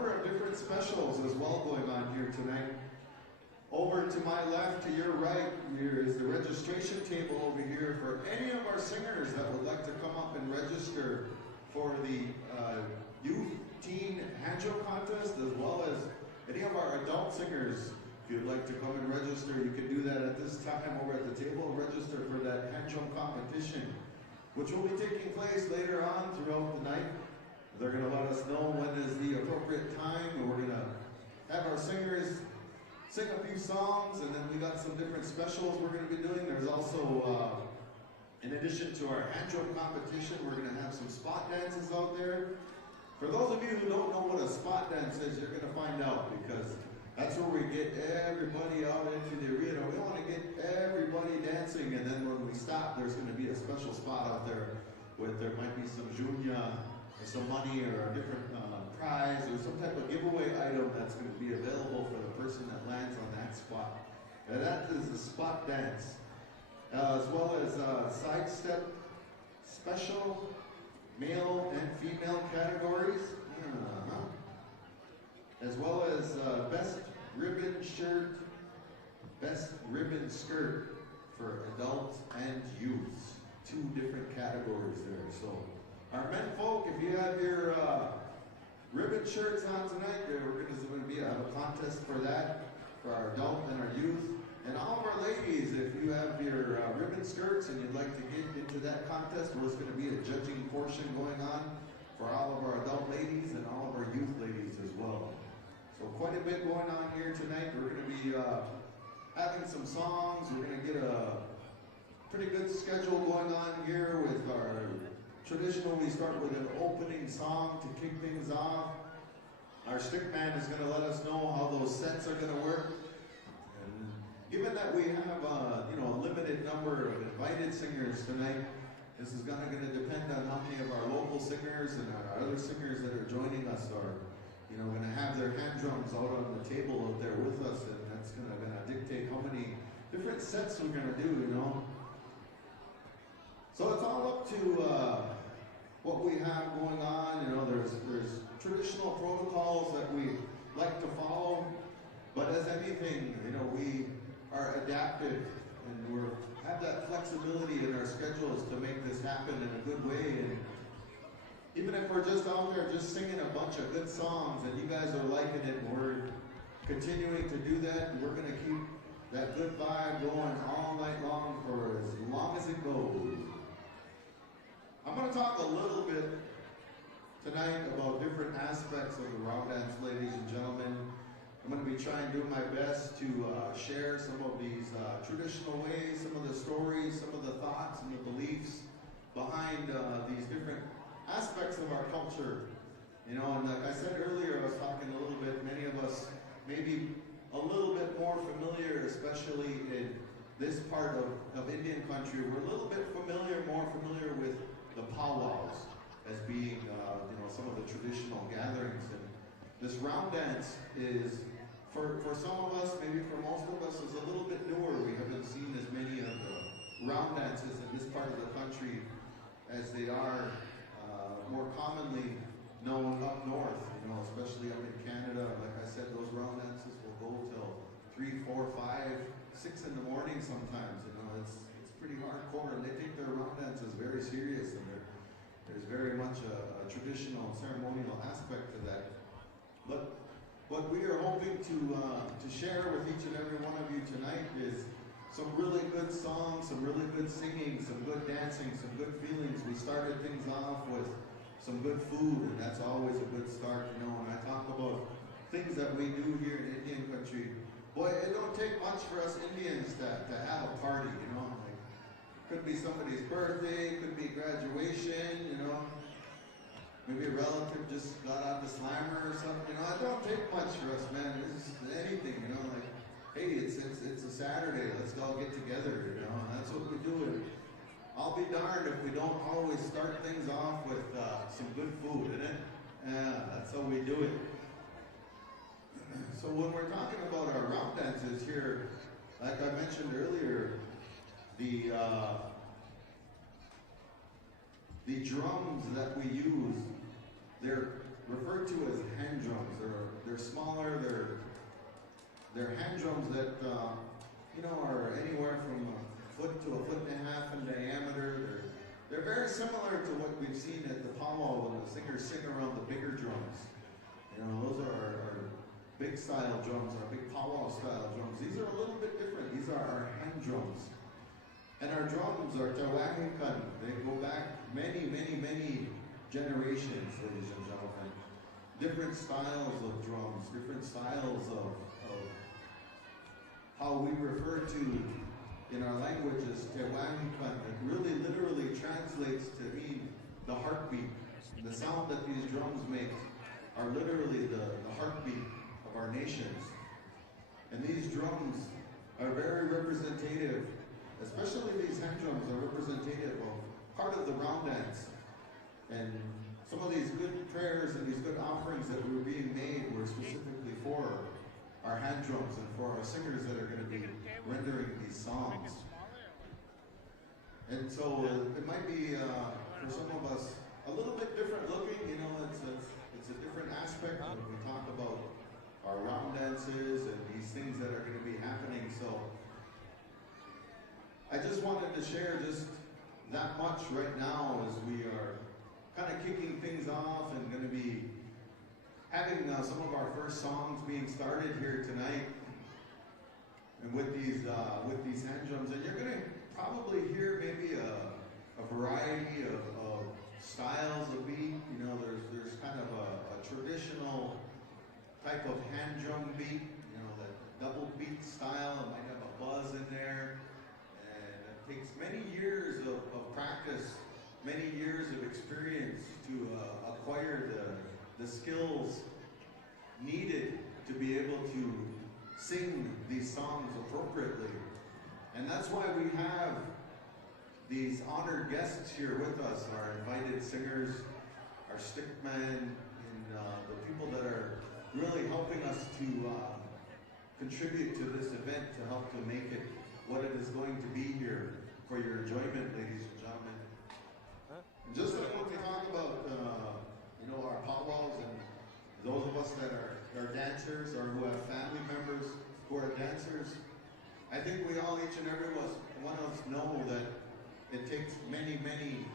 number of different specials as well going on here tonight. Over to my left, to your right, here is the registration table over here for any of our singers that would like to come up and register for the youth teen hand show contest, as well as any of our adult singers. If you'd like to come and register, you can do that at this time over at the table. Register for that hand show competition, which will be taking place later on throughout the night. They're going to let us know when is the appropriate time, and we're going to have our singers sing a few songs, and then we got some different specials we're going to be doing. There's also, in addition to our hand show competition, we're going to have some spot dances out there. For those of you who don't know what a spot dance is, you're going to find out, because that's where we get everybody out into the arena. We want to get everybody dancing, and then when we stop, there's going to be a special spot out there with, there might be some junya, or some money, or a different prize, or some type of giveaway item that's going to be available for the person that lands on that spot. And that is the spot dance. As well as sidestep special, male and female categories. As well as best ribbon shirt, best ribbon skirt for adults and youths. 2 different categories there. So our men folk, if you have your ribbon shirts on tonight, we're going to be have a contest for that, for our adult and our youth. And all of our ladies, if you have your ribbon skirts and you'd like to get into that contest, there's going to be a judging portion going on for all of our adult ladies and all of our youth ladies as well. So quite a bit going on here tonight. We're going to be having some songs. We're going to get a pretty good schedule going on here with our traditional. We start with an opening song to kick things off. Our stick man is going to let us know how those sets are going to work. And given that we have a limited number of invited singers tonight, this is going to depend on how many of our local singers and our other singers that are joining us are going to have their hand drums out on the table out there with us, and that's going to dictate how many different sets we're going to do, So it's all up to what we have going on. There's traditional protocols that we like to follow, but as anything, we are adaptive, and we have that flexibility in our schedules to make this happen in a good way. And even if we're just out there just singing a bunch of good songs and you guys are liking it, and we're continuing to do that, and we're going to keep that good vibe going all night long for as long as it goes. I'm going to talk a little bit tonight about different aspects of the round dance, ladies and gentlemen. I'm going to be trying to do my best to share some of these traditional ways, some of the stories, some of the thoughts and the beliefs behind these different aspects of our culture. And like I said earlier, I was talking a little bit, many of us maybe a little bit more familiar, especially in this part of Indian country. We're a little bit more familiar with the powwows as being, some of the traditional gatherings. And this round dance is, for some of us, maybe for most of us, is a little bit newer. We haven't seen as many of the round dances in this part of the country as they are more commonly known up north, especially up in Canada. Like I said, those round dances will go till 3, 4, 5, 6 in the morning sometimes. It's pretty hardcore, and they take their round dances very serious, and there's very much a traditional ceremonial aspect to that. But what we are hoping to share with each and every one of you tonight is some really good songs, some really good singing, some good dancing, some good feelings. We started things off with some good food, and that's always a good start, When I talk about things that we do here in Indian country, boy, it don't take much for us Indians to have a party, Could be somebody's birthday, could be graduation, Maybe a relative just got out the slammer or something, It don't take much for us, man. It's just anything, Hey, it's a Saturday, let's all get together, That's what we do. And I'll be darned if we don't always start things off with some good food, innit? Yeah, that's how we do it. So when we're talking about our round dances here, like I mentioned earlier, the drums that we use, they're referred to as hand drums. They're smaller. They're hand drums that are anywhere from a foot to a foot and a half in diameter. They're very similar to what we've seen at the powwow when the singers sing around the bigger drums. Those are our big style drums, our big powwow style drums. These are a little bit different. These are our hand drums. And our drums are Tewahikan. They go back many, many, many generations, ladies and gentlemen. Different styles of drums, different styles of how we refer to in our language as Tewahikan. It really literally translates to mean the heartbeat. The sound that these drums make are literally the heartbeat of our nations. And these drums are very representative, especially these hand drums are representative of part of the round dance. And some of these good prayers and these good offerings that were being made were specifically for our hand drums and for our singers that are going to be rendering these songs. And so it might be, for some of us, a little bit different looking. It's a different aspect when we talk about our round dances and these things that are going to be happening. So I just wanted to share just that much right now as we are kind of kicking things off and going to be having some of our first songs being started here tonight, and with these hand drums. And you're going to probably hear maybe a variety of styles of beat. There's kind of a traditional type of hand drum beat, that double beat style. It might have a buzz in there, and it takes many years of practice, many years of experience to acquire the skills needed to be able to sing these songs appropriately. And that's why we have these honored guests here with us, our invited singers, our stickmen, and the people that are really helping us to contribute to this event to help to make it what it is going to be here for your enjoyment, ladies and gentlemen. And just like when we talk about our powwows, and those of us that are dancers or who have family members who are dancers, I think we all, each and every one of us, know that it takes many, many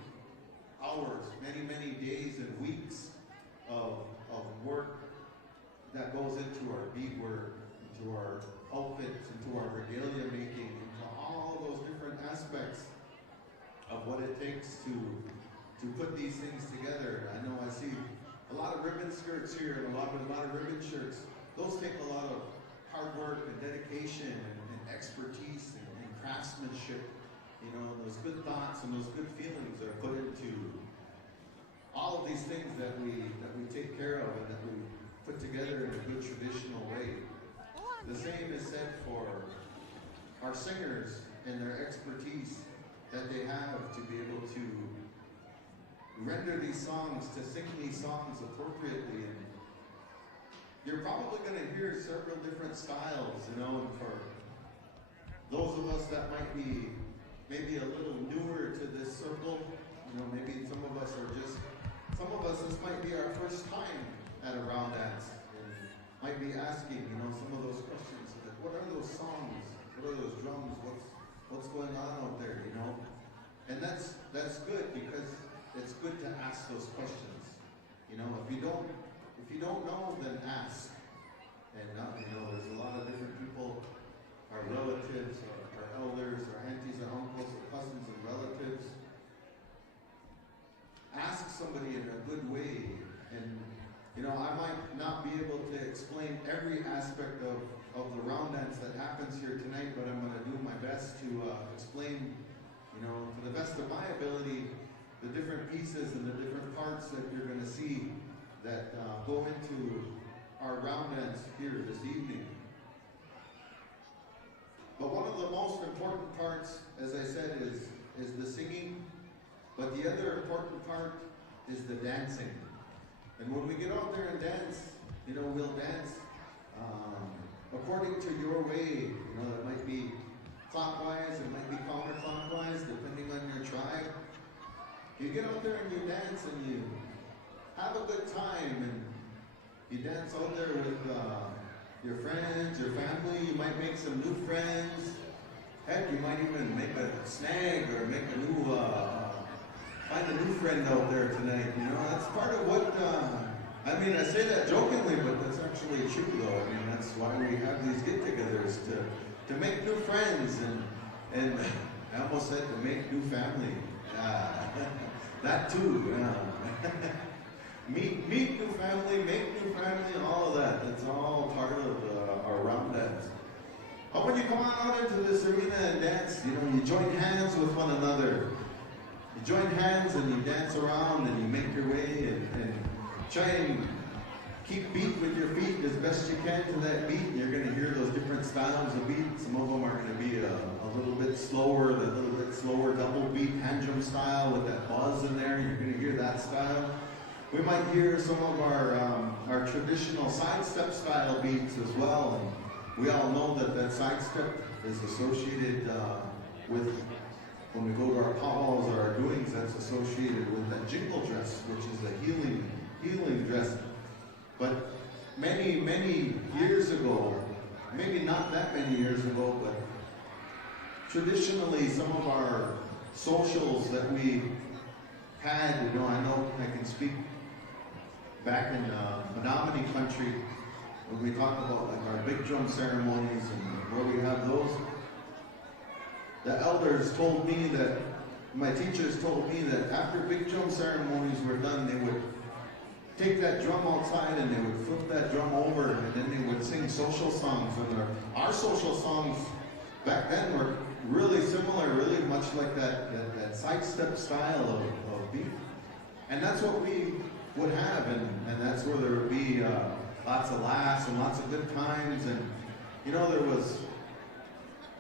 hours, many, many days and weeks of work that goes into our beadwork, into our outfits, into our regalia making, into all those different aspects of what it takes to put these things together. I know I see a lot of ribbon skirts here and a lot of ribbon shirts. Those take a lot of hard work and dedication and expertise and craftsmanship. Those good thoughts and those good feelings are put into all of these things that we take care of and that we put together in a good traditional way. The same is said for our singers and their expertise that they have to be able to render these songs, to sing these songs appropriately. And you're probably going to hear several different styles, and for those of us that might be maybe a little newer to this circle, maybe some of us, this might be our first time at a round dance, and might be asking, some of those questions, like, what are those songs? What are those drums? What's going on out there, And that's good, because it's good to ask those questions. If you don't know, then ask. And there's a lot of different people, our relatives, our elders, our aunties, our uncles, our cousins and relatives. Ask somebody in a good way. And I might not be able to explain every aspect of the round dance that happens here tonight, but I'm going to do my best to explain, to the best of my ability, the different pieces and the different parts that you're going to see that go into our round dance here this evening. But one of the most important parts, as I said, is the singing. But the other important part is the dancing. And when we get out there and dance, we'll dance according to your way. It might be clockwise, it might be counterclockwise, depending on your tribe. You get out there and you dance and you have a good time, and You dance out there with your friends, your family. You might make some new friends. Heck, you might even make a snag or make a new, find a new friend out there tonight. You know, that's part of what, I mean, I say that jokingly, but that's actually true though. I mean, that's why we have these get-togethers, to make new friends and I almost said to make new family. That too. Meet new family, make new family, all of that. It's all part of our roundabouts. But when you come on out into this arena and dance, you know, you join hands with one another. You join hands and you dance around and you make your way and try and keep beat with your feet as best you can to that beat. And you're going to hear those different styles of beat. Some of them are going to be a little bit slower, double beat hand drum style with that buzz in there. You're going to hear that style. We might hear some of our traditional sidestep style beats as well. And we all know that sidestep is associated with, when we go to our powwows or our doings, that's associated with that jingle dress, which is a healing dress. But many, many years ago, maybe not that many years ago, but traditionally some of our socials that we had, you know, I know I can speak back in Menominee country, when we talk about like our big drum ceremonies and where we have those, the elders told me that, my teachers told me that after big drum ceremonies were done, they would take that drum outside and they would flip that drum over and then they would sing social songs. And our social songs back then were really similar, really much like that sidestep style of beat. And that's what we would have, and that's where there would be lots of laughs and lots of good times. And you know, there was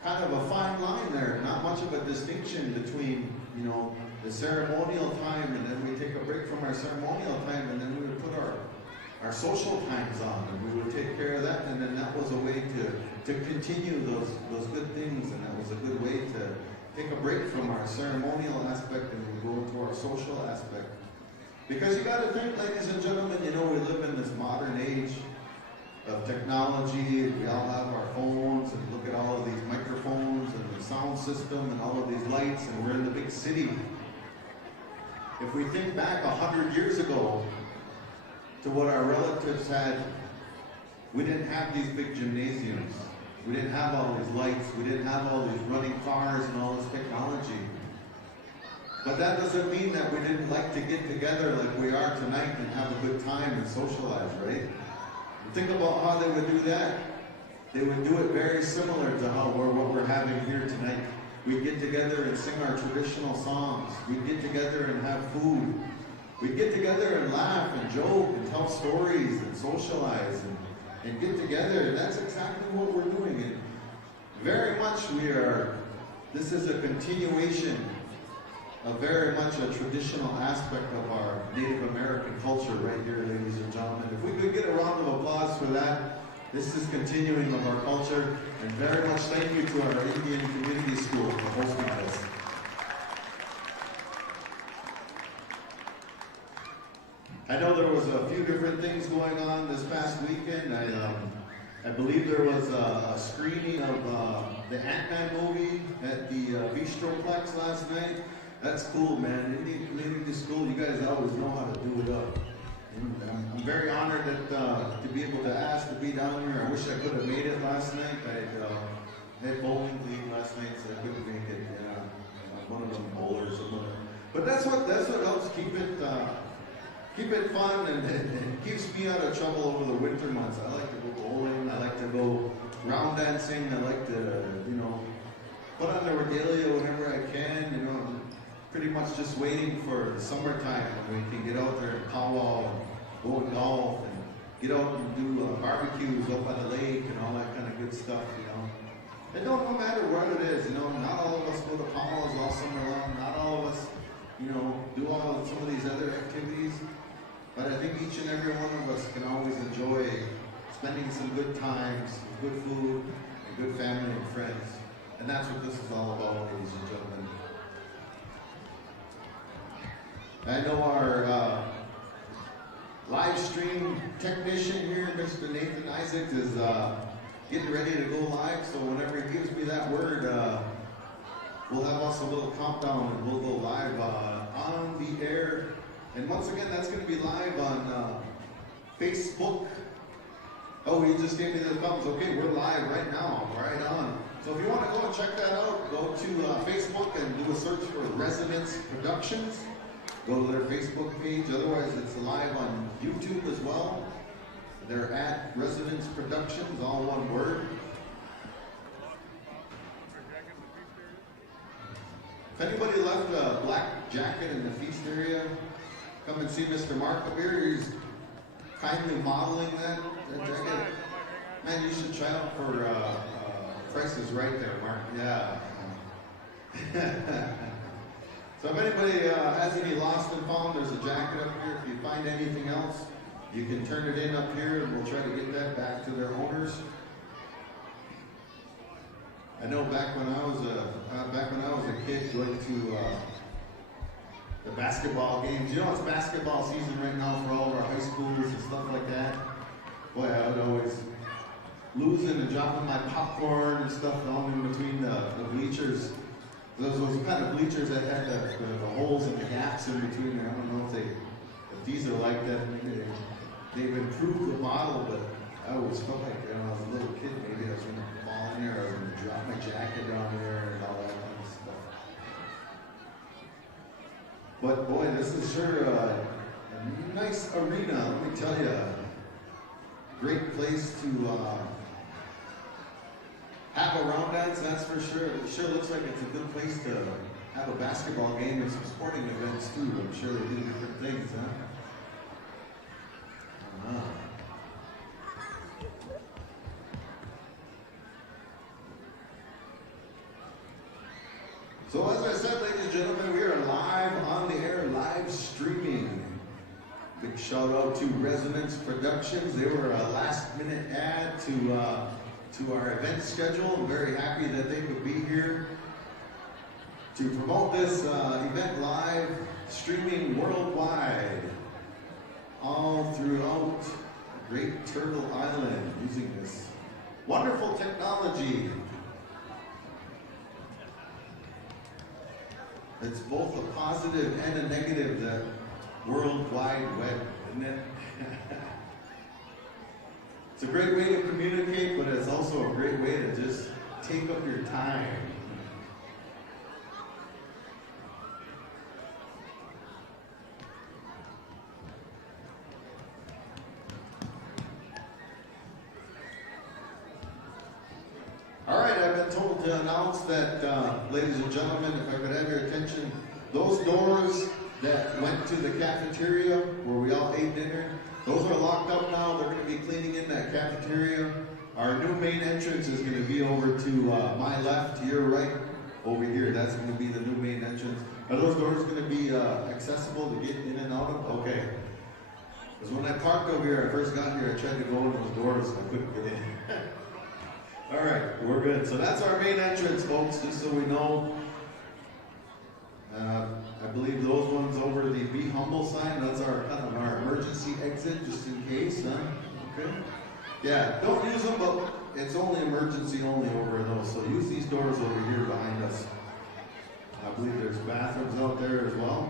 kind of a fine line there, not much of a distinction between, you know, the ceremonial time, and then we take a break from our ceremonial time, and then we would put our social times on, and we would take care of that, and then that was a way to continue those good things, and that was a good way to take a break from our ceremonial aspect and we go into our social aspect. Because you got to think, ladies and gentlemen, you know, we live in this modern age of technology. We all have our phones, and look at all of these microphones and the sound system and all of these lights, and we're in the big city. If we think back 100 years ago to what our relatives had, we didn't have these big gymnasiums. We didn't have all these lights. We didn't have all these running cars and all this technology. But that doesn't mean that we didn't like to get together like we are tonight and have a good time and socialize, right? Think about how they would do that. They would do it very similar to what we're having here tonight. We'd get together and sing our traditional songs. We'd get together and have food. We'd get together and laugh and joke and tell stories and socialize and get together. And that's exactly what we're doing. And very much this is a continuation of very much a traditional aspect of our Native American culture right here, ladies and gentlemen. If we could get a round of applause for that, this is continuing of our culture. And very much thank you to our Indian Community School for hosting this. I know there was a few different things going on this past weekend. I believe there was a screening of the Ant-Man movie at the Bistroplex last night. That's cool, man. Indian Community School, you guys always know how to do it up. And I'm very honored to be able to ask to be down here. I wish I could have made it last night. I had bowling league last night, so I couldn't make it. One of them bowlers. But that's what helps keep it fun and keeps me out of trouble over the winter months. I like to go bowling. I like to go round dancing. I like to, you know, put on the regalia whenever I can. You know, pretty much just waiting for the summertime when we can get out there and powwow and go and golf and get out and do barbecues up by the lake and all that kind of good stuff, you know. And no matter what it is, you know, not all of us go to powwows all summer long. Not all of us, you know, do some of these other activities. But I think each and every one of us can always enjoy spending some good times, good food, and good family and friends. And that's what this is all about, ladies and gentlemen. I know live stream technician here, Mr. Nathan Isaac, is getting ready to go live. So whenever he gives me that word, we'll have us a little countdown and we'll go live on the air. And once again, that's going to be live on Facebook. Oh, he just gave me the thumbs. Okay, we're live right now, right on. So if you want to go and check that out, go to Facebook and do a search for Resonance Productions. Go to their Facebook page. Otherwise, it's live on YouTube as well. They're at Resonance Productions, all one word. If anybody left a black jacket in the feast area, come and see Mr. Mark up here. He's kindly modeling that jacket. Man, you should try out for Price is Right there, Mark. Yeah. So if anybody has any lost and found, there's a jacket up here. If you find anything else, you can turn it in up here and we'll try to get that back to their owners. I know back when I was a kid going to the basketball games. You know, it's basketball season right now for all of our high schools and stuff like that. Boy, I would always losing and dropping my popcorn and stuff down in between the bleachers. Those kind of bleachers that had the holes and the gaps in between there. I don't know if these are like that. Maybe they've improved the model, but I always felt like when I was a little kid, maybe I was going to fall in there, or I was going to drop my jacket down there and all that kind of stuff. But boy, this is sure a nice arena, let me tell you. Great place to have a round dance, that's for sure. It sure looks like it's a good place to have a basketball game and some sporting events too. I'm sure they do different things, huh? So as I said, ladies and gentlemen, we are live on the air, live streaming. Big shout out to Resonance Productions. They were a last minute add to our event schedule. I'm very happy that they could be here to promote this event live streaming worldwide, all throughout Great Turtle Island, using this wonderful technology. It's both a positive and a negative, that World Wide Web, isn't it? It's a great way to communicate, but it's also a great way to just take up your time. All right, I've been told to announce that, ladies and gentlemen, if I could have your attention, those doors that went to the cafeteria where we all ate dinner, those are locked up now. They're going to be cleaning in that cafeteria. Our new main entrance is going to be over to my left, to your right, over here. That's going to be the new main entrance. Are those doors going to be accessible to get in and out of? Okay. Because when I parked over here, I first got here, I tried to go in those doors and I couldn't get in. All right, we're good. So that's our main entrance, folks, just so we know. I believe those ones over the Be Humble sign, that's our kind of our emergency exit, just in case, huh? Okay. Yeah, don't use them, but it's only emergency only over those. So use these doors over here behind us. I believe there's bathrooms out there as well.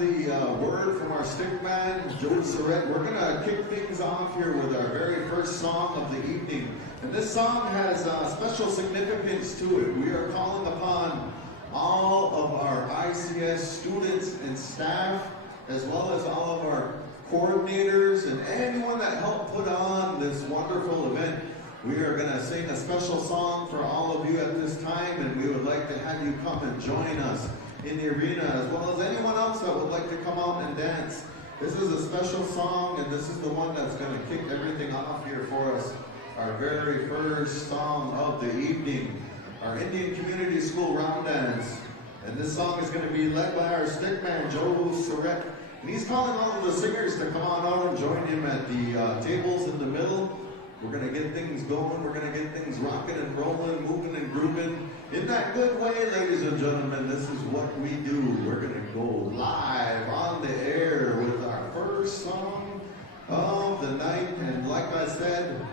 The word from our stick man, Joe Surrett. We're going to kick things off here with our very first song of the evening. And this song has special significance to it. We are calling upon all of our ICS students and staff, as well as all of our coordinators and anyone that helped put on this wonderful event. We are going to sing a special song for all of you at this time, and we would like to have you come and join us in the arena, as well as anyone else that would like to come out and dance. This is a special song, and this is the one that's going to kick everything off here for us. Our very first song of the evening, our Indian Community School Round Dance. And this song is going to be led by our stick man, Joe Surratt. And he's calling all of the singers to come on out and join him at the tables in the middle. We're going to get things going. We're going to get things rocking and rolling, moving and grooving. In that good way, ladies and gentlemen, this is what we do. We're going to go live on the air with our first song of the night. And like I said,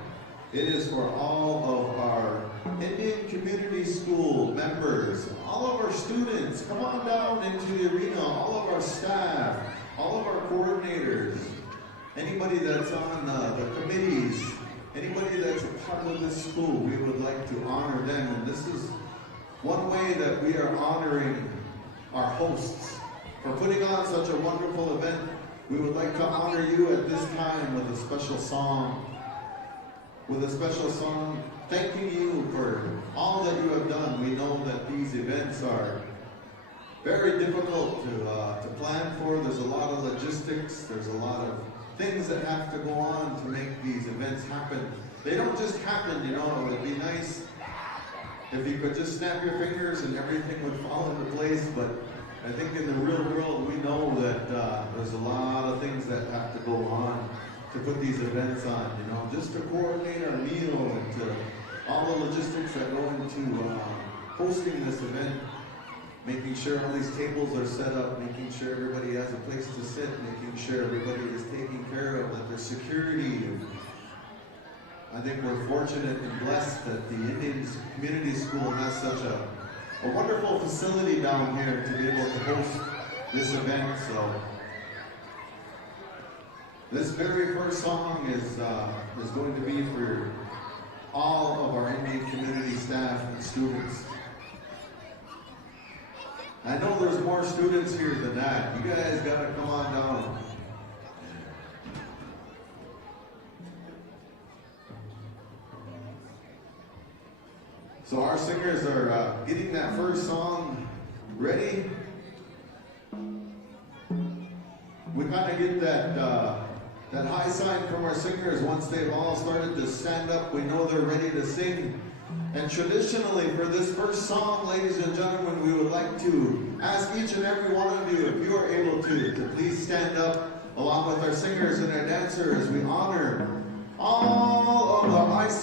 it is for all of our Indian Community School members, all of our students. Come on down into the arena, all of our staff, all of our coordinators, anybody that's on the committees, anybody that's a part of this school, we would like to honor them. And this is one way that we are honoring our hosts for putting on such a wonderful event. We would like to honor you at this time with a special song. Thanking you for all that you have done. We know that these events are very difficult to plan for. There's a lot of logistics. There's a lot of things that have to go on to make these events happen. They don't just happen, you know. It would be nice if you could just snap your fingers and everything would fall into place. But I think in the real world, we know that there's a lot of things that have to go on to put these events on, you know, just to coordinate our meal and to all the logistics that go into hosting this event, making sure all these tables are set up, making sure everybody has a place to sit, making sure everybody is taken care of, that there's security. I think we're fortunate and blessed that the Indian Community School has such a wonderful facility down here to be able to host this event. So this very first song is going to be for all of our Indian community staff and students. I know there's more students here than that. You guys gotta come on down. So our singers are getting that first song ready. We kind of get that high sign from our singers once they've all started to stand up. We know they're ready to sing. And traditionally, for this first song, ladies and gentlemen, we would like to ask each and every one of you, if you are able to please stand up along with our singers and our dancers as we honor all of the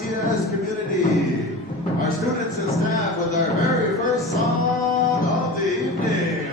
ICS community, our students and staff, with our very first song of the evening.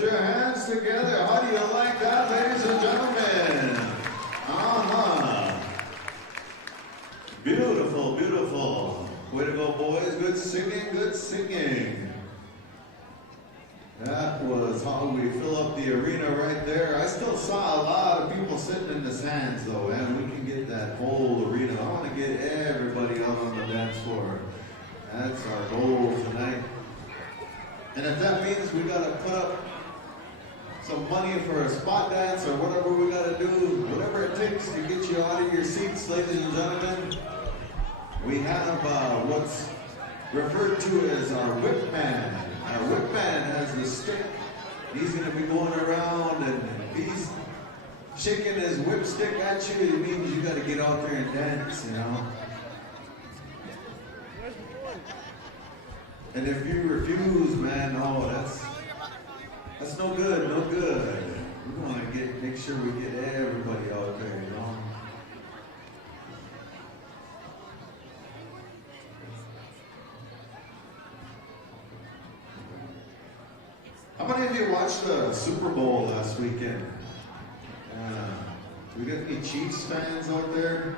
Put your hands together. How do you like that, ladies and gentlemen? Beautiful, beautiful. Way to go, boys. Good singing, good singing. That was how we fill up the arena right there. I still saw a lot of people sitting in the stands, though, and we can get that whole arena. I want to get everybody out on the dance floor. That's our goal tonight. And if that means we got to put up some money for a spot dance or whatever we got to do, whatever it takes to get you out of your seats, ladies and gentlemen, we have what's referred to as our whip man. Our whip man has the stick. He's going to be going around, and if he's shaking his whip stick at you, it means you got to get out there and dance, you know. And if you refuse, man, no, that's no good, no good. We want to make sure we get everybody out there, you know. How many of you watched the Super Bowl last weekend? We got any Chiefs fans out there?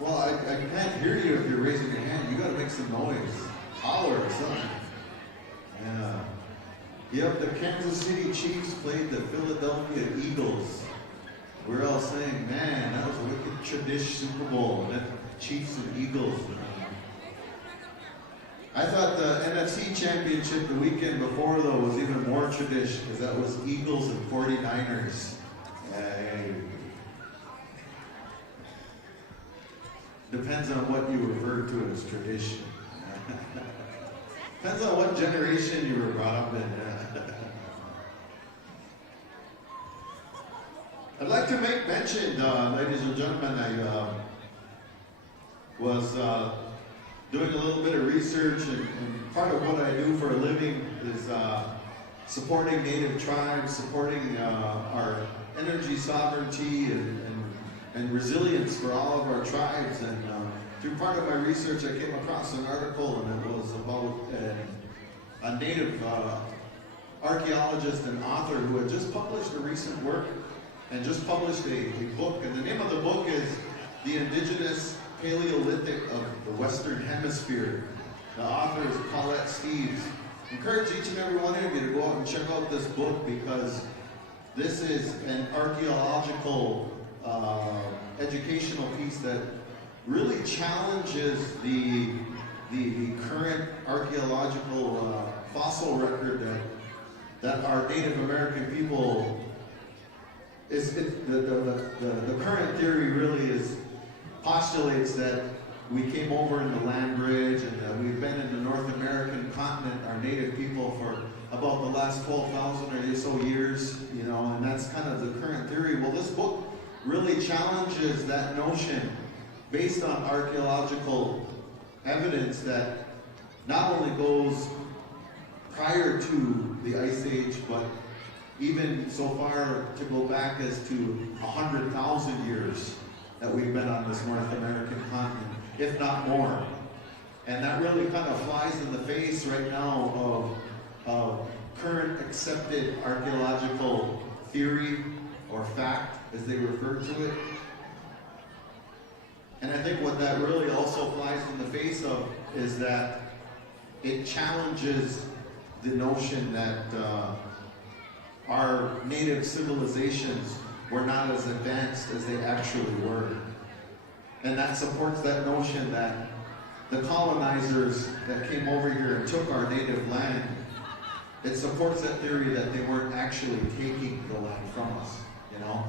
Well, I can't hear you if you're raising your hand. You got to make some noise. Holler or something. Yeah. Yep, the Kansas City Chiefs played the Philadelphia Eagles. We're all saying, man, that was a wicked tradition Super Bowl. And then Chiefs and Eagles. I thought the NFC Championship the weekend before, though, was even more tradition, because that was Eagles and 49ers. Depends on what you refer to as tradition. Depends on what generation you were brought up in. I'd like to make mention, ladies and gentlemen, I was doing a little bit of research, and part of what I do for a living is supporting Native tribes, supporting our energy sovereignty and resilience for all of our tribes. And through part of my research, I came across an article, and it was about a Native archaeologist and author who had just published a recent work and just published a book. And the name of the book is The Indigenous Paleolithic of the Western Hemisphere. The author is Paulette Steeves. I encourage each and every one of you to go out and check out this book, because this is an archaeological educational piece that really challenges the current archaeological fossil record that our Native American people the current theory really postulates that we came over in the land bridge, and we've been in the North American continent, our Native people, for about the last 12,000 or so years, you know, and that's kind of the current theory. Well, this book really challenges that notion based on archaeological evidence that not only goes prior to the Ice Age, but even so far to go back as to 100,000 years that we've been on this North American continent, if not more. And that really kind of flies in the face right now of current accepted archaeological theory or fact, as they refer to it. And I think what that really also flies in the face of is that it challenges the notion that our native civilizations were not as advanced as they actually were. And that supports that notion that the colonizers that came over here and took our native land, it supports that theory that they weren't actually taking the land from us, you know?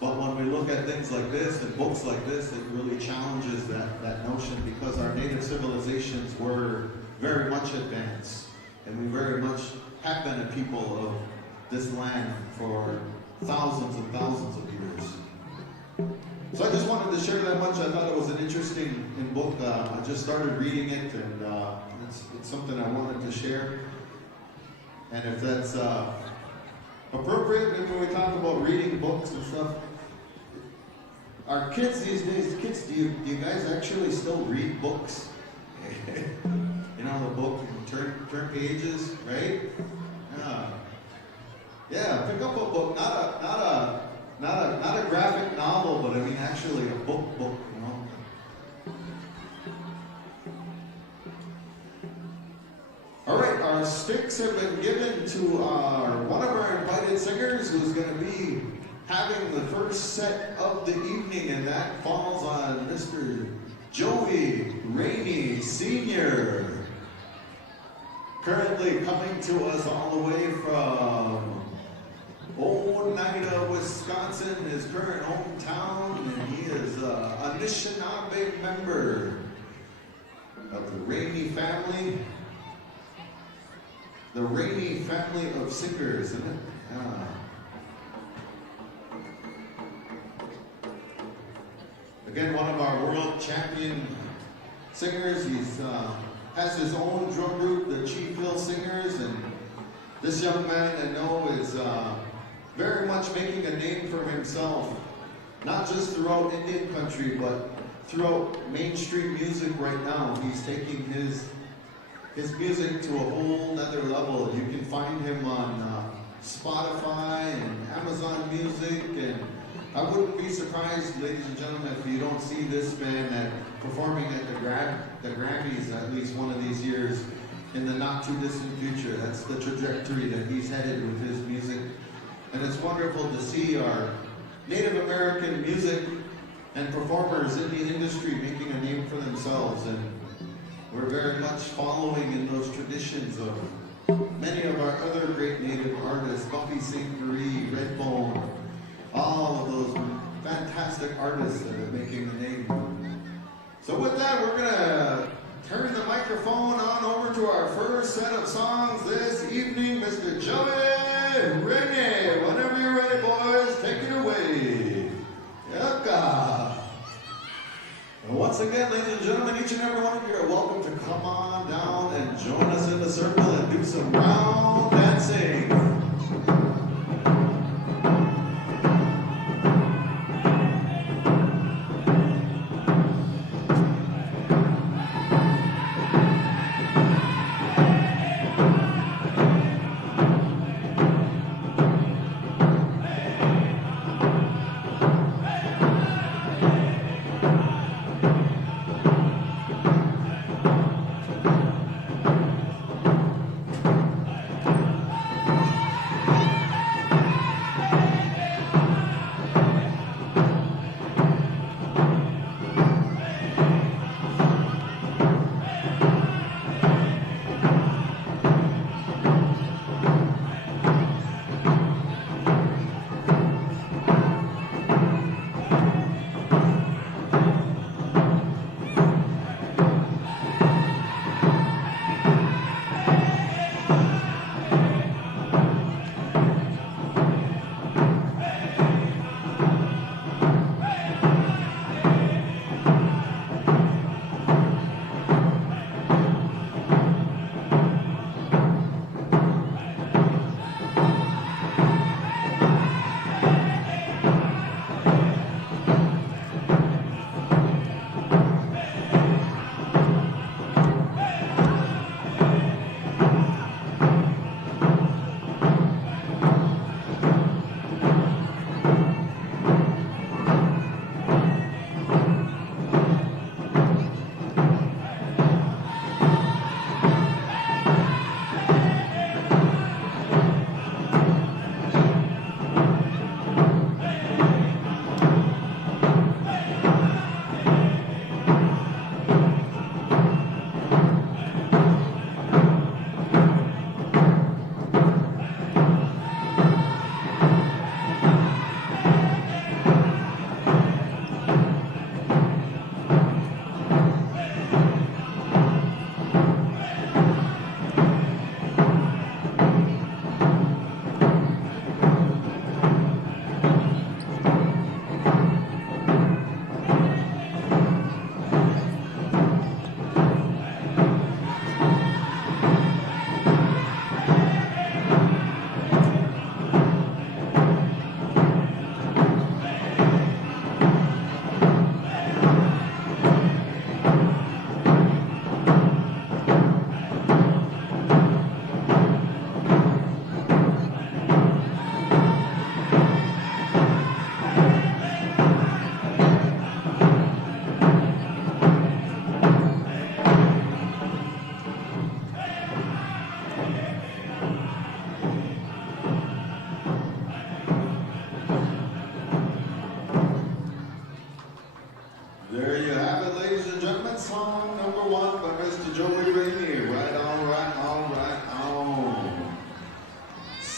But when we look at things like this and books like this, it really challenges that notion, because our native civilizations were very much advanced, and we very much have been a people of this land for thousands and thousands of years. So I just wanted to share that much. I thought it was an interesting book. I just started reading it, and it's something I wanted to share. And if that's appropriate, when we talk about reading books and stuff, our kids these days, do you guys actually still read books? You know, the book, turn pages, right? Yeah, pick up a book, not a graphic novel, but I mean actually a book, you know. All right, our sticks have been given to one of our invited singers who's going to be having the first set of the evening, and that falls on Mr. Joey Rainey Sr., currently coming to us all the way from Oneida, Wisconsin, his current hometown, and he is a Anishinaabe member of the Rainey family. The Rainey family of singers, isn't it? Again, one of our world champion singers. He's has his own drum group, the Chief Hill Singers, and this young man I know is very much making a name for himself, not just throughout Indian country, but throughout mainstream music right now. He's taking his music to a whole nother level. You can find him on Spotify and Amazon Music, and I wouldn't be surprised, ladies and gentlemen, if you don't see this man performing at the Grammys at least one of these years in the not too distant future. That's the trajectory that he's headed with his music. And it's wonderful to see our Native American music and performers in the industry making a name for themselves. And we're very much following in those traditions of many of our other great Native artists, Buffy St-Marie, Redbone, all of those fantastic artists that are making a name. So with that, we're gonna turn the microphone on over to our first set of songs this evening, Mr. Joey Rainey. Whenever you're ready, boys, take it away. Yucca. And once again, ladies and gentlemen, each and every one of you are welcome to come on down and join us in the circle and do some round dancing.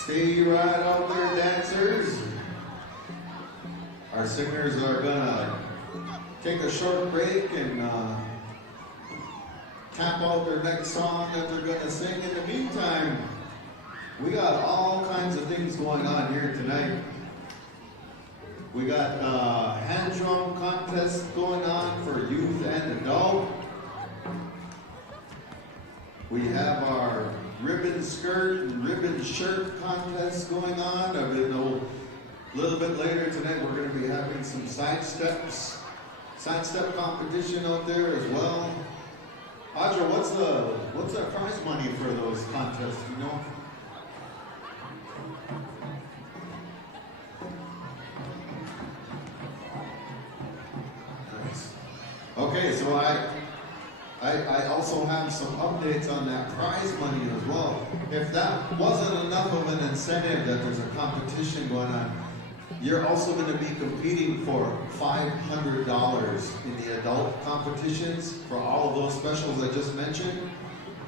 Stay right out there, dancers. Our singers are gonna take a short break and tap out their next song that they're gonna sing. In the meantime, we got all kinds of things going on here tonight. We got hand drum contest going on for youth and adult. We have our ribbon skirt and ribbon shirt contest going on. A little bit later tonight, we're going to be having some side step competition out there as well. Audra, what's the prize money for those contests? You know? Nice. Okay, so I also have some updates on that prize money as well. If that wasn't enough of an incentive that there's a competition going on, you're also going to be competing for $500 in the adult competitions for all of those specials I just mentioned.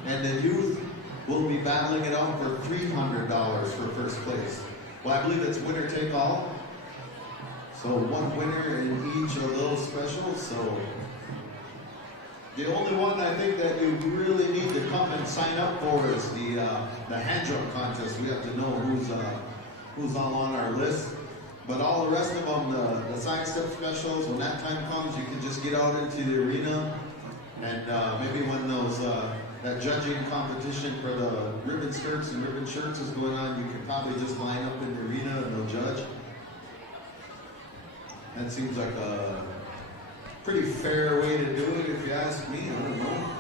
And the youth will be battling it out for $300 for first place. Well, I believe it's winner take all. So one winner in each of those specials. So the only one I think that you really need to come and sign up for is the hand drum contest. We have to know who's all on our list. But all the rest of them, the side step specials, when that time comes, you can just get out into the arena. And maybe when that judging competition for the ribbon skirts and ribbon shirts is going on, you can probably just line up in the arena and they'll judge. That seems like a pretty fair way to do it, if you ask me. I don't know.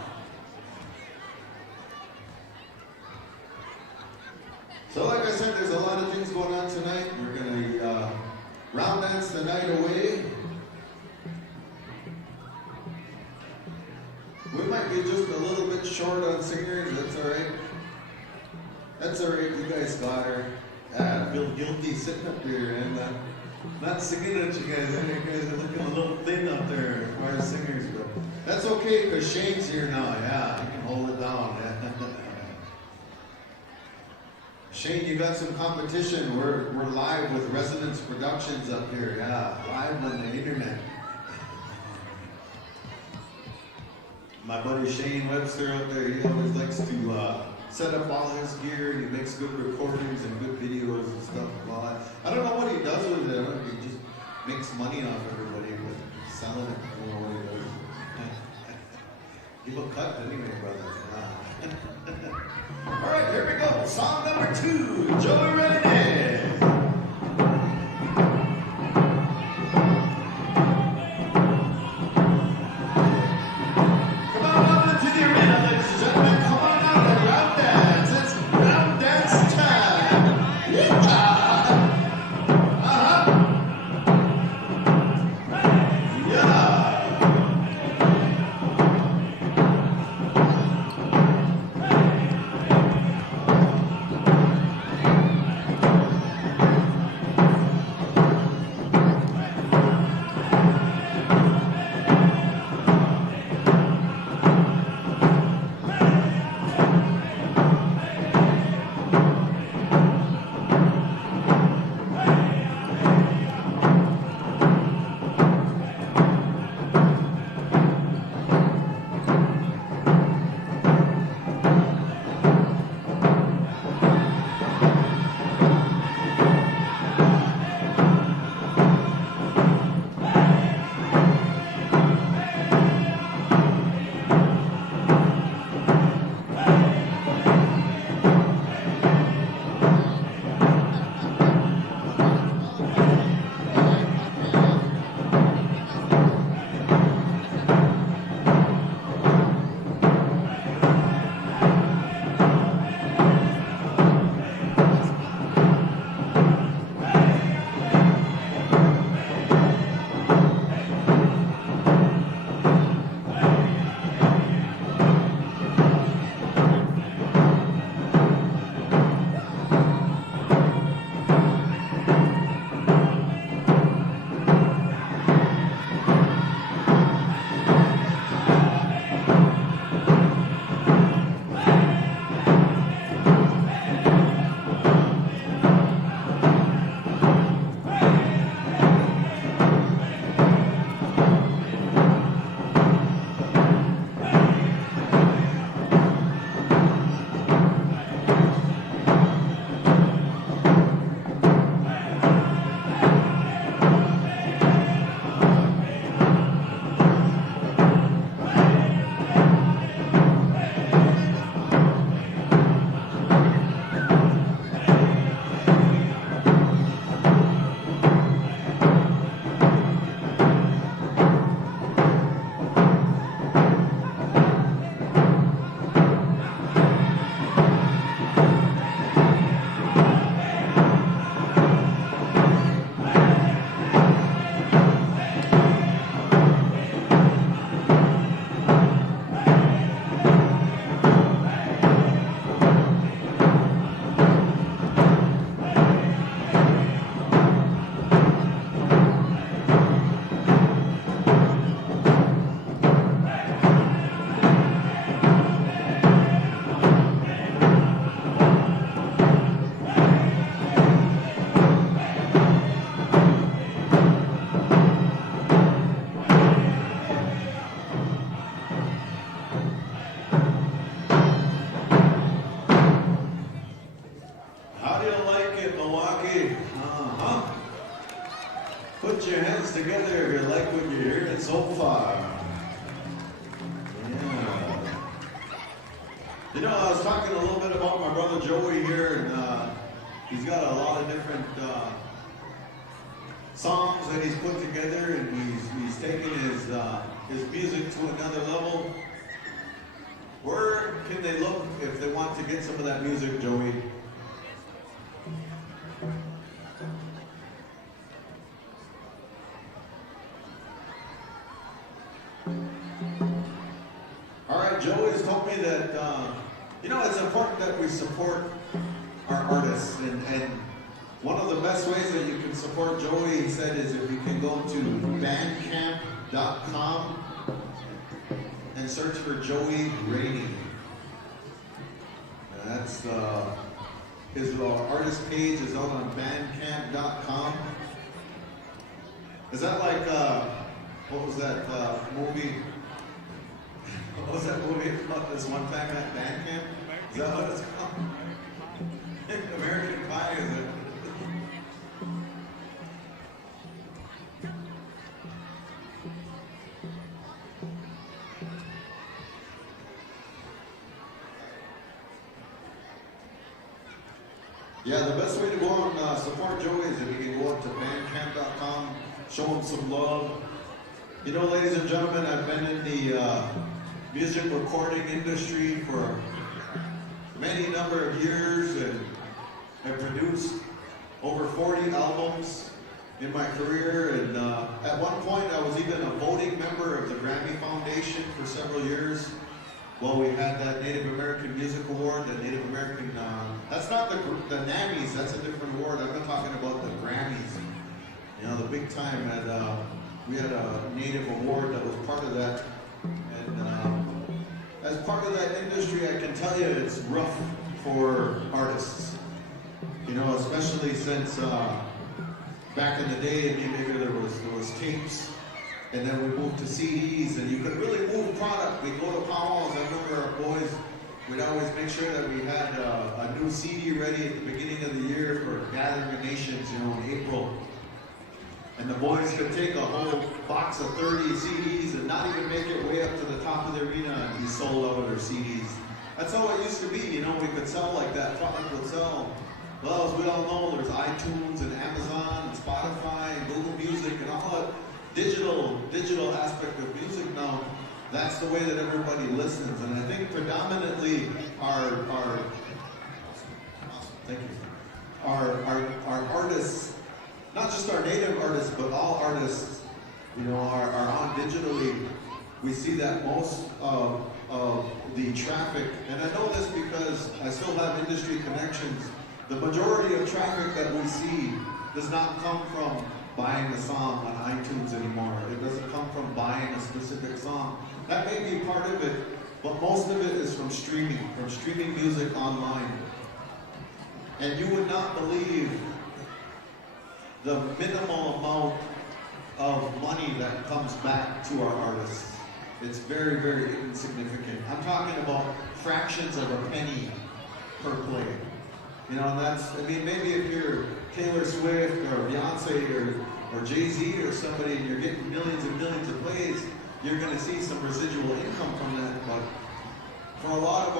So like I said, there's a lot of things going on tonight. We're going to round dance the night away. We might be just a little bit short on singers. That's all right. That's all right. You guys got her. I feel guilty sitting up here and not singing at you guys. You guys are looking a little thin up there as far as singers go. That's okay because Shane's here now. Yeah, he can hold it down. Shane, you got some competition. We're live with Resonance Productions up here. Yeah, live on the internet. My buddy Shane Webster out there, he always likes to set up all his gear. He makes good recordings and good videos and stuff. I don't know what he does with it. I don't know if he just makes money off everybody, but selling it. I don't know what he does. Give a cut anyway, brother. All right, here we go. Song number 2, Joey Renee. Come on out into the arena, ladies and gentlemen. Come on out and round dance. It's round dance time. Yeah. How do you like it, Milwaukee? Uh-huh. Put your hands together if you like what you're hearing so far. Yeah. You know, I was talking a little bit about my brother Joey here, and he's got a lot of different songs that he's put together, and he's taken his music to another level. Where can they look if they want to get some of that music, Joey? All right, Joey has told me that, you know, it's important that we support our artists, and one of the best ways that you can support Joey, he said, is if you can go to bandcamp.com and search for Joey Rainey. That's his artist page is out on bandcamp.com. Is that like what was that movie? What was that movie about this one time at Bandcamp? Is that what it's called? American Pie, is it? Yeah, the best way to go and support Joey is if you can go up to bandcamp.com, show him some love. You know, ladies and gentlemen, I've been in the music recording industry for many number of years, and I've produced over 40 albums in my career, and at one point I was even a voting member of the Grammy Foundation for several years. Well, we had that Native American Music Award, the Native American, that's not the NAMMYs, that's a different award. I've been talking about the Grammys. You know, the big time, we had a Native award that was part of that. And as part of that industry, I can tell you it's rough for artists. You know, especially since back in the day, maybe there was tapes. And then we moved to CDs, and you could really move product. We'd go to Powell's. I remember our boys, we'd always make sure that we had a new CD ready at the beginning of the year for Gathering of Nations, you know, in April. And the boys could take a whole box of 30 CDs and not even make it way up to the top of the arena and be sold out of their CDs. That's how it used to be, you know, we could sell like that. Product would sell. Well, as we all know, there's iTunes and Amazon and Spotify and Google Music and all that. Digital aspect of music now, that's the way that everybody listens. And I think predominantly our artists, not just our native artists, but all artists, you know, are on digitally. We see that most of the traffic, and I know this because I still have industry connections. The majority of traffic that we see does not come from buying a song on iTunes anymore. It doesn't come from buying a specific song. That may be part of it, but most of it is from streaming music online. And you would not believe the minimal amount of money that comes back to our artists. It's very, very insignificant. I'm talking about fractions of a penny per play. You know, and that's, I mean, maybe if you're Taylor Swift or Beyonce or Jay-Z or somebody and you're getting millions and millions of plays, you're going to see some residual income from that. But for a lot of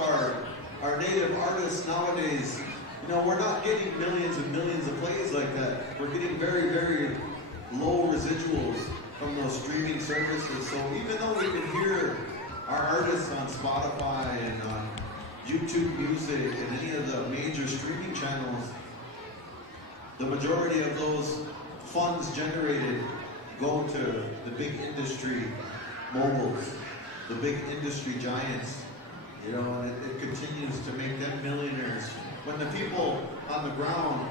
our native artists nowadays, you know, we're not getting millions and millions of plays like that. We're getting very, very low residuals from those streaming services. So even though we can hear our artists on Spotify and on YouTube Music and any of the major streaming channels, the majority of those funds generated go to the big industry moguls, the big industry giants, you know, and it continues to make them millionaires. When the people on the ground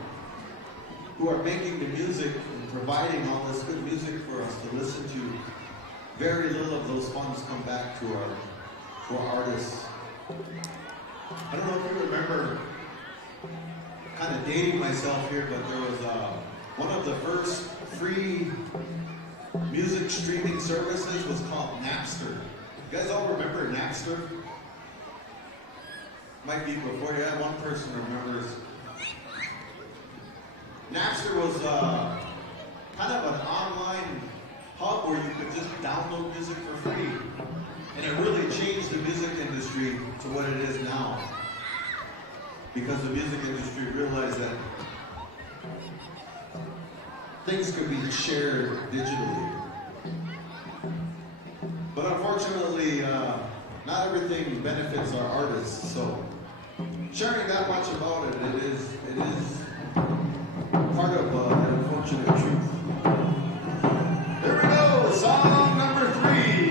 who are making the music and providing all this good music for us to listen to, very little of those funds come back to our artists. I don't know if you remember, kind of dating myself here, but there was one of the first free music streaming services was called Napster. You guys all remember Napster? Might be before you. Yeah, one person remembers. Napster was kind of an online hub where you could just download music for free. And it really changed the music industry to what it is now. Because the music industry realized that things could be shared digitally. But unfortunately, not everything benefits our artists, so sharing that much about it, it is part of an unfortunate truth. Here we go, song number 3.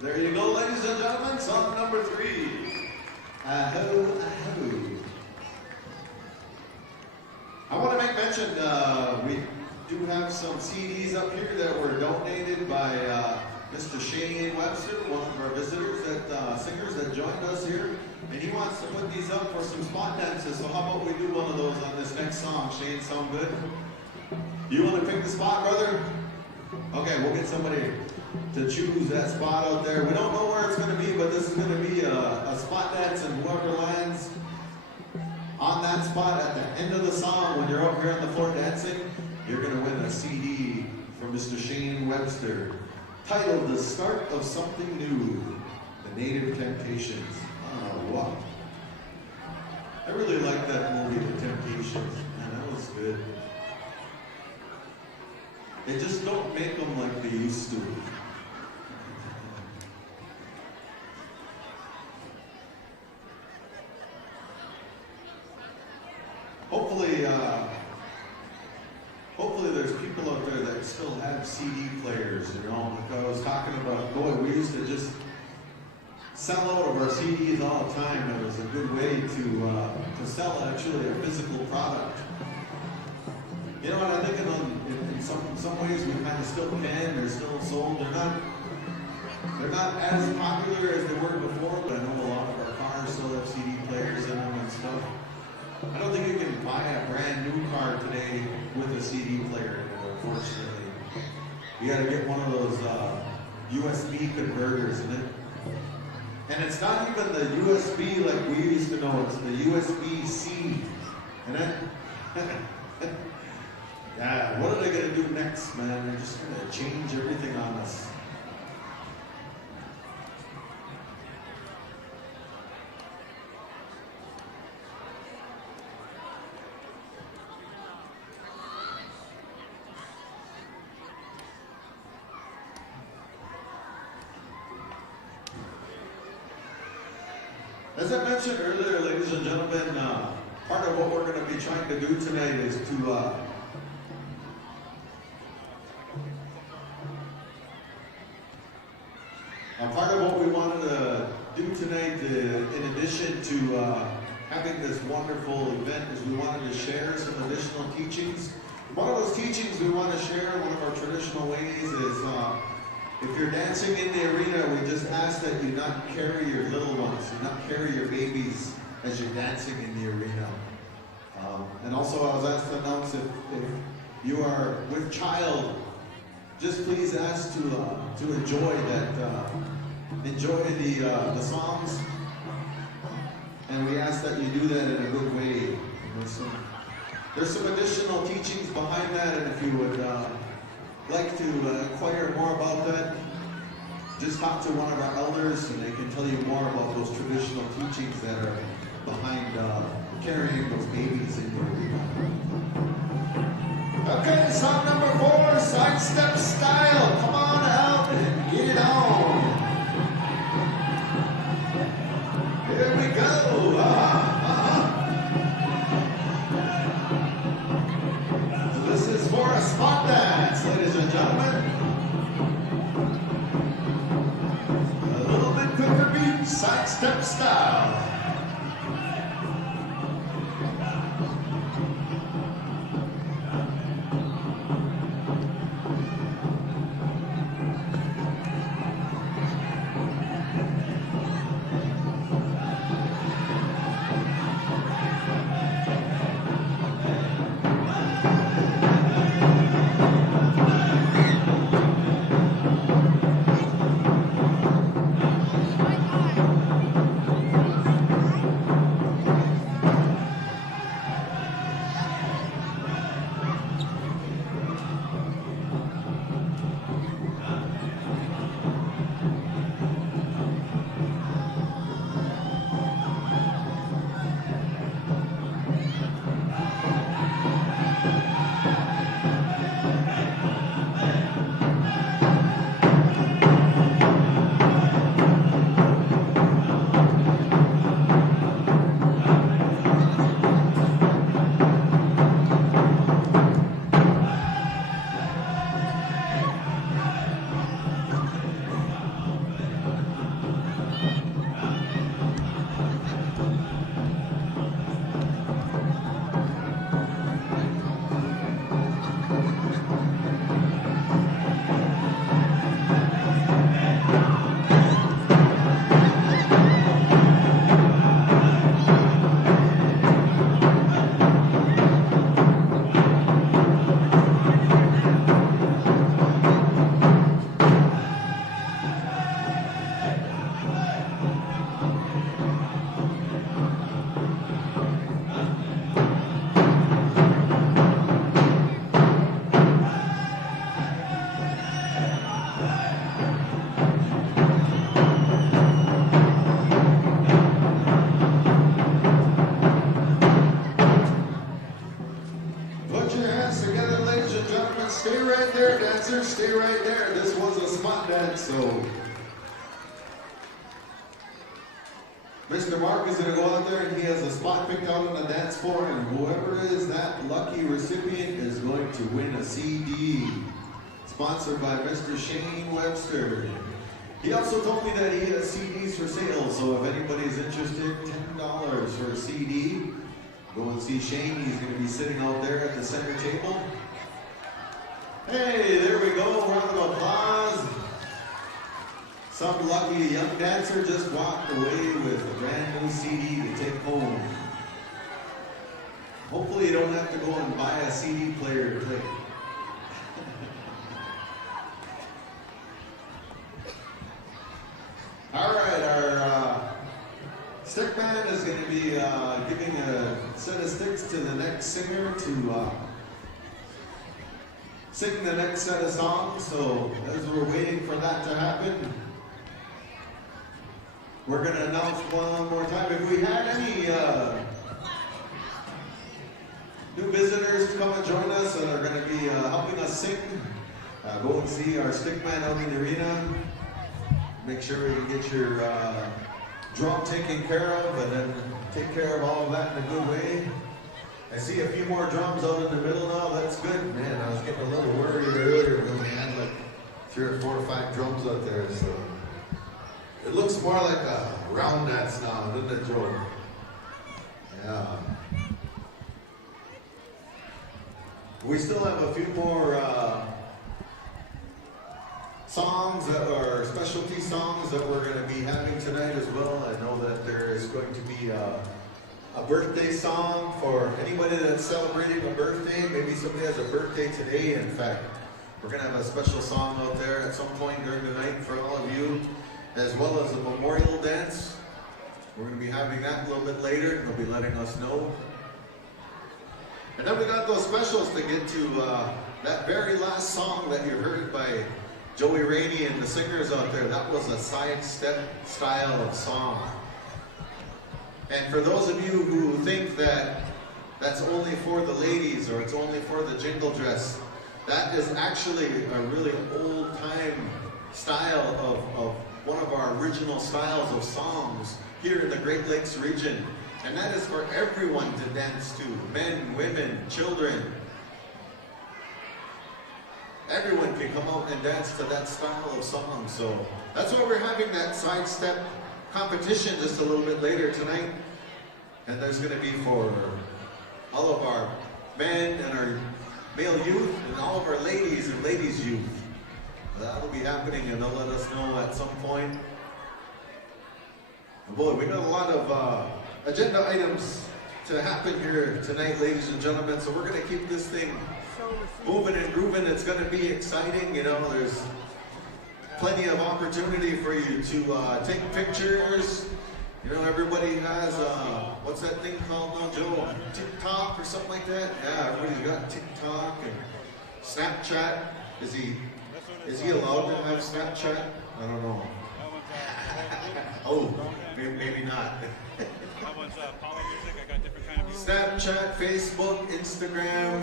There you go, ladies and gentlemen, song number 3. Aho, aho. I want to make mention, we do have some CDs up here that were donated by Mr. Shane Webster, one of our visitors, singers that joined us here. And he wants to put these up for some spot dances, so how about we do one of those on this next song? Shane, sound good? You want to pick the spot, brother? Okay, we'll get somebody to choose that spot out there. We don't know where it's going to be, but this is going to be a spot dance, and whoever lands on that spot at the end of the song, when you're up here on the floor dancing, you're going to win a CD from Mr. Shane Webster, titled The Start of Something New, The Native Temptations. Oh, wow. I really like that movie, The Temptations. Man, that was good. They just don't make them like they used to. Hopefully there's people out there that still have CD players, you know. Like I was talking about, boy, we used to just sell out of our CDs all the time. It was a good way to sell actually a physical product. You know what I'm thinking? In some ways we kind of still can. They're still sold. They're not as popular as they were before, but I know a lot of our cars still have I don't think you can buy a brand new car today with a CD player in it, unfortunately. You gotta get one of those USB converters in it. And it's not even the USB like we used to know, it's the USB-C. And then, yeah, what are they gonna do next, man? They're just gonna change everything on us. As I mentioned earlier, ladies and gentlemen, part of what we're going to be trying to do tonight is to part of what we wanted to do tonight, in addition to having this wonderful event, is we wanted to share some additional teachings. One of those teachings we want to share, one of our traditional ways, is if you're dancing in the arena, we just ask that you not carry your little ones, you not carry your babies as you're dancing in the arena. And also I was asked to announce if you are with child, just please ask to enjoy that, enjoy the songs. And we ask that you do that in a good way. There's some additional teachings behind that, and if you would like to inquire more about that, just talk to one of our elders and they can tell you more about those traditional teachings that are behind carrying those babies in your arena. Okay, song number 4, Sidestep Style. Come on out and get it on. Here we go. This is for a spot dance, ladies and gentlemen. A little bit quicker beat, sidestep style. Stay right there, dancers. Stay right there. This was a spot dance, so Mr. Mark is going to go out there and he has a spot picked out on the dance floor, and whoever is that lucky recipient is going to win a CD sponsored by Mr. Shane Webster. He also told me that he has CDs for sale, so if anybody's interested, $10 for a CD. Go and see Shane. He's going to be sitting out there at the center table. Hey, there we go. Round of applause. Some lucky young dancer just walked away with a brand new CD to take home. Hopefully you don't have to go and buy a CD player to play. All right, our stick band is going to be giving a set of sticks to the next singer to sing the next set of songs. So as we're waiting for that to happen, we're going to announce one more time. If we had any new visitors to come and join us and are going to be helping us sing, go and see our stick band out in the arena. Make sure you get your drum taken care of, and then take care of all of that in a good way. I see a few more drums out in the middle now. That's good. Man, I was getting a little worried earlier when we had like 3 or 4 or 5 drums out there. So it looks more like a round dance now, doesn't it, Joe? Yeah. We still have a few more songs that are specialty songs that we're going to be having tonight as well. I know that there is going to be a birthday song for anybody that's celebrating a birthday. Maybe somebody has a birthday today. In fact, we're going to have a special song out there at some point during the night for all of you, as well as a memorial dance. We're going to be having that a little bit later, and they'll be letting us know. And then we got those specials to get to. That very last song that you heard by Joey Rainey and the singers out there, that was a sidestep style of song. And for those of you who think that that's only for the ladies or it's only for the jingle dress, that is actually a really old-time style of one of our original styles of songs here in the Great Lakes region. And that is for everyone to dance to, men, women, children. Everyone can come out and dance to that style of song. So that's why we're having that sidestep competition just a little bit later tonight. And there's going to be for all of our men and our male youth and all of our ladies and ladies youth. That'll be happening, and they'll let us know at some point. And boy, we got a lot of agenda items to happen here tonight, ladies and gentlemen. So we're going to keep this thing moving and grooving. It's going to be exciting. You know, there's plenty of opportunity for you to take pictures. You know, everybody has, what's that thing called now, Joe? TikTok or something like that? Yeah, everybody's got TikTok and Snapchat. Is he allowed to have Snapchat? I don't know. Oh, maybe not. Snapchat, Facebook, Instagram.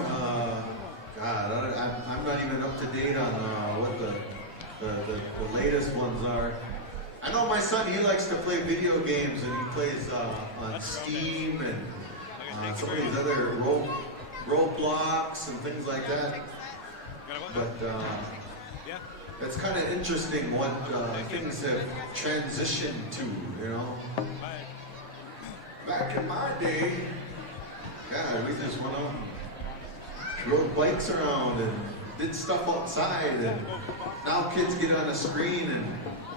God, I'm not even up to date on what the latest ones are. I know my son, he likes to play video games, and he plays on Steam and some of these other Roblox and things like that. But it's kind of interesting what things have transitioned to, you know. Back in my day, yeah, we just went out and rode bikes around and did stuff outside, and now kids get on a screen and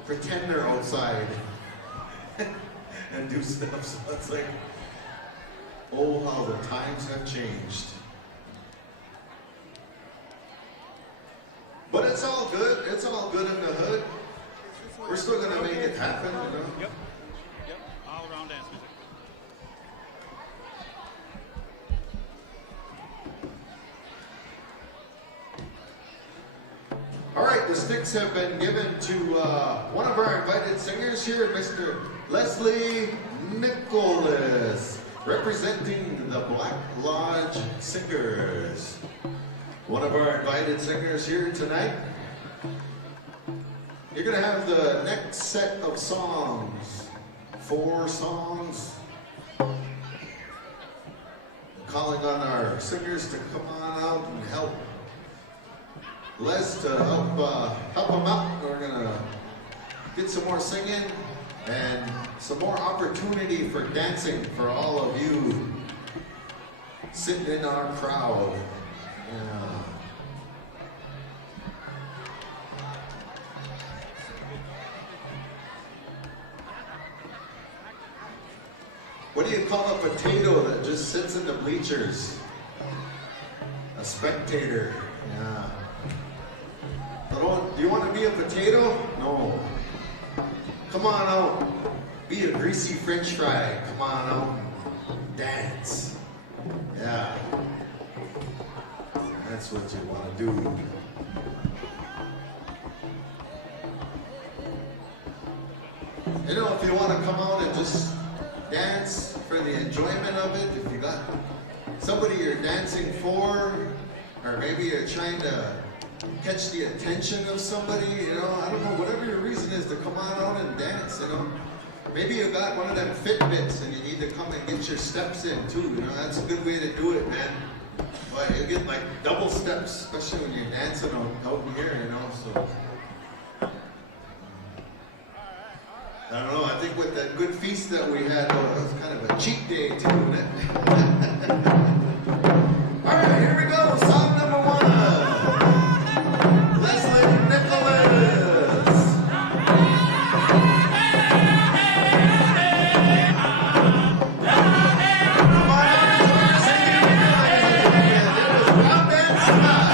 pretend they're outside and do stuff. So it's like, oh, how the times have changed. But it's all good. It's all good in the hood. We're still gonna make it happen, you know. Yep. All around dance music. All right, the sticks have been given to one of our invited singers here, Mr. Leslie Nicholas, representing the Black Lodge Singers. One of our invited singers here tonight. You're gonna have the next set of songs, 4 songs. Calling on our singers to come on out and help Les to help them out. We're gonna get some more singing and some more opportunity for dancing for all of you sitting in our crowd. Yeah. What do you call a potato that just sits in the bleachers? A spectator. Yeah. Do you want to be a potato? No. Come on out. Be a greasy French fry. Come on out. Dance. Yeah. That's what you want to do. You know, if you want to come out and just dance for the enjoyment of it, if you got somebody you're dancing for, or maybe you're trying to catch the attention of somebody, you know, I don't know, whatever your reason is to come on out and dance, you know. Maybe you got one of them Fitbits and you need to come and get your steps in too, you know, that's a good way to do it, man. But you get like double steps, especially when you're dancing out in here, you know, so. I don't know, I think with that good feast that we had, it was kind of a cheat day too, isn't it? All right, here we go, song number 1. Leslie Nicholas. Come on out, sing it again. It was Round Dance Night.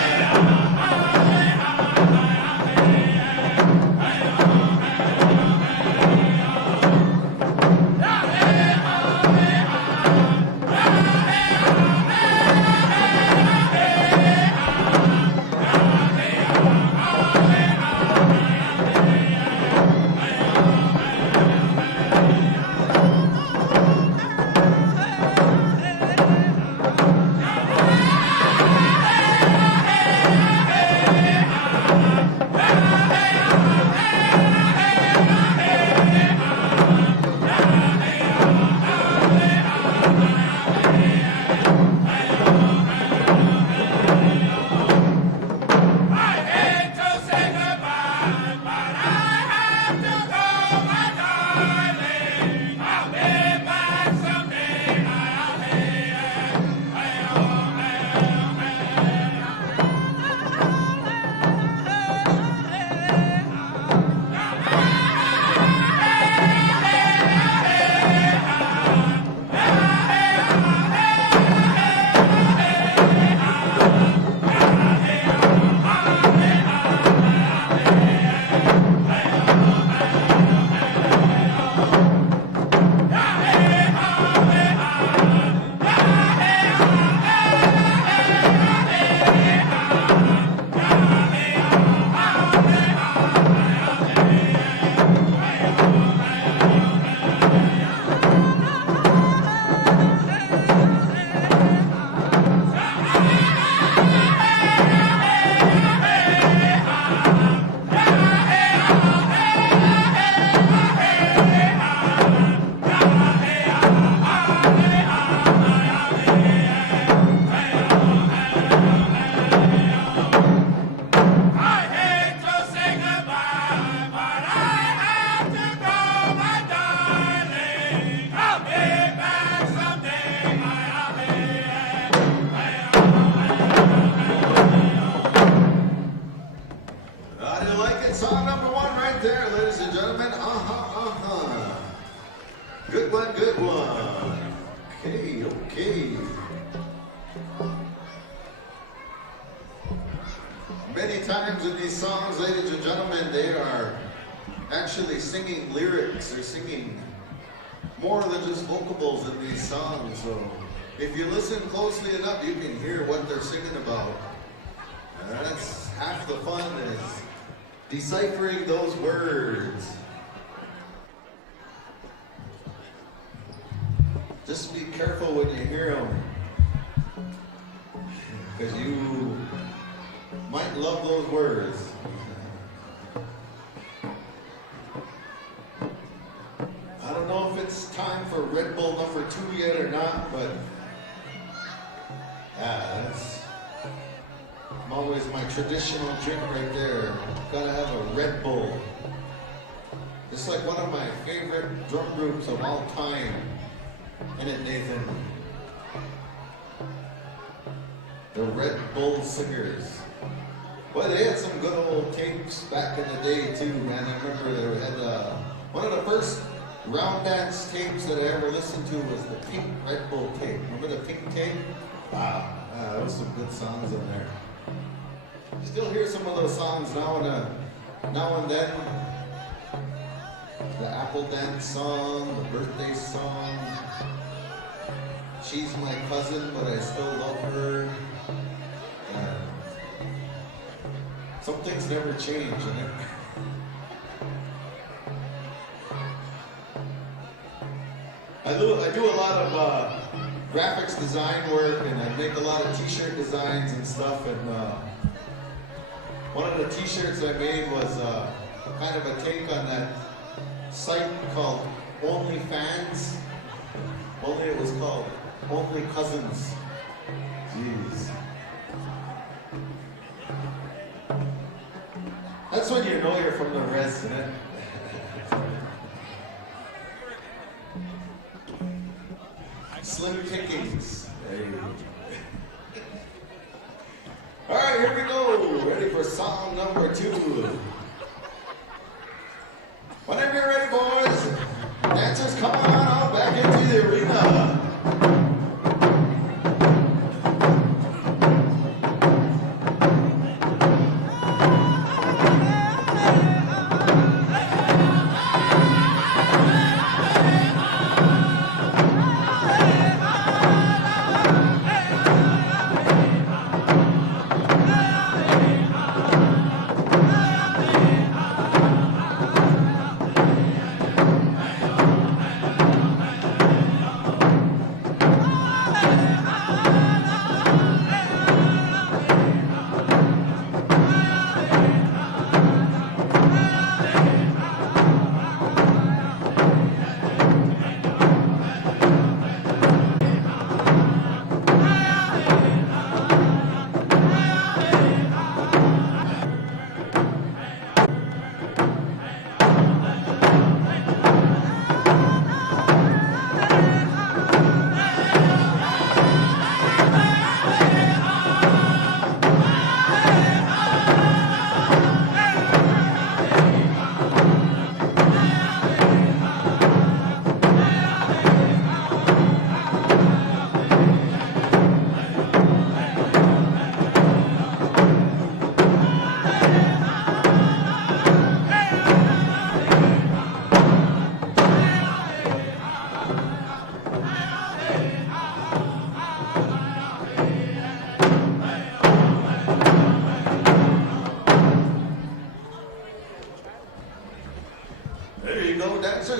Song number 1 right there, ladies and gentlemen. Good one, good one. Okay. Many times in these songs, ladies and gentlemen, they are actually singing lyrics. They're singing more than just vocables in these songs. So if you listen closely enough, you can hear what they're singing about. That's half the fun, is deciphering those words. Just be careful when you hear them, because you might love those words. I don't know if it's time for Red Bull number 2 yet or not, but that's always my traditional drink right there. Gotta have a Red Bull. It's like one of my favorite drum groups of all time. Isn't it, Nathan? The Red Bull Singers. Well, they had some good old tapes back in the day too, man. I remember they had one of the first round dance tapes that I ever listened to was the Pink Red Bull tape. Remember the Pink tape? Wow, there was some good songs in there. Still hear some of those songs now and then. The Apple Dance song, the birthday song. She's my cousin, but I still love her. Some things never change, innit? I do a lot of graphics design work, and I make a lot of t-shirt designs and stuff, and one of the t-shirts I made was kind of a take on that site called OnlyFans, only it was called Only Cousins. Jeez. That's when you know you're from the res, isn't it? Slim pickings. All right, here we go. Ready for song number 2. Whenever you're ready, boys, dancers, come on out back into the arena.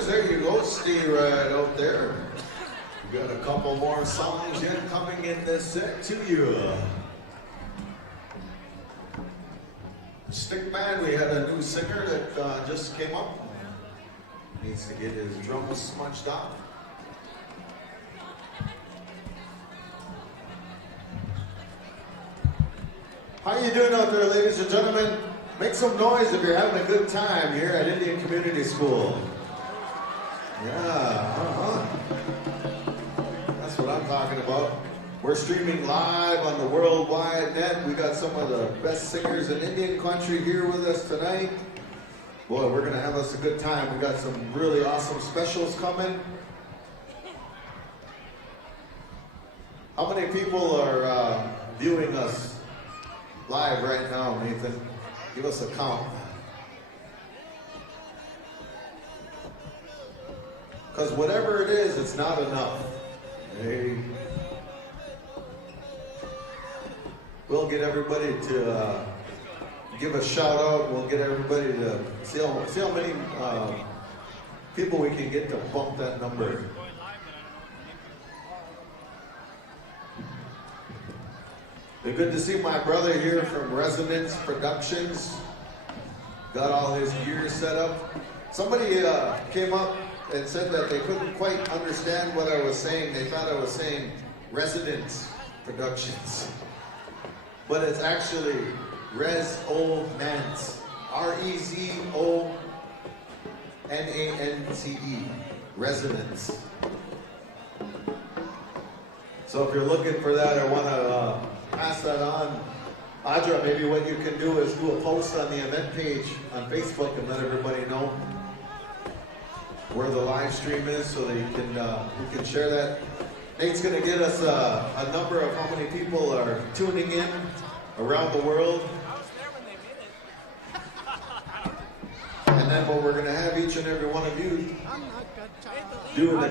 There you go, stay right out there. We got a couple more songs yet coming in this set to you. Stick Man, we had a new singer that just came up. Needs to get his drums smudged off. How you doing out there, ladies and gentlemen? Make some noise if you're having a good time here at Indian Community School. Yeah, That's what I'm talking about. We're streaming live on the World Wide Net. We got some of the best singers in Indian country here with us tonight. Boy, we're gonna have us a good time. We got some really awesome specials coming. How many people are viewing us live right now, Nathan? Give us a count. Because whatever it is, it's not enough. Hey. We'll get everybody to give a shout out. We'll get everybody to see how many people we can get to bump that number. It's good to see my brother here from Resonance Productions. Got all his gear set up. Somebody came up and said that they couldn't quite understand what I was saying. They thought I was saying Residence Productions. But it's actually Resonance. R-E-Z-O-N-A-N-C-E. Resonance. So if you're looking for that or want to pass that on, Audra, maybe what you can do is do a post on the event page on Facebook and let everybody know. where the live stream is so that you can we can share that. Nate's gonna get us a number of how many people are tuning in around the world. And then what we're gonna have each and every one of you doing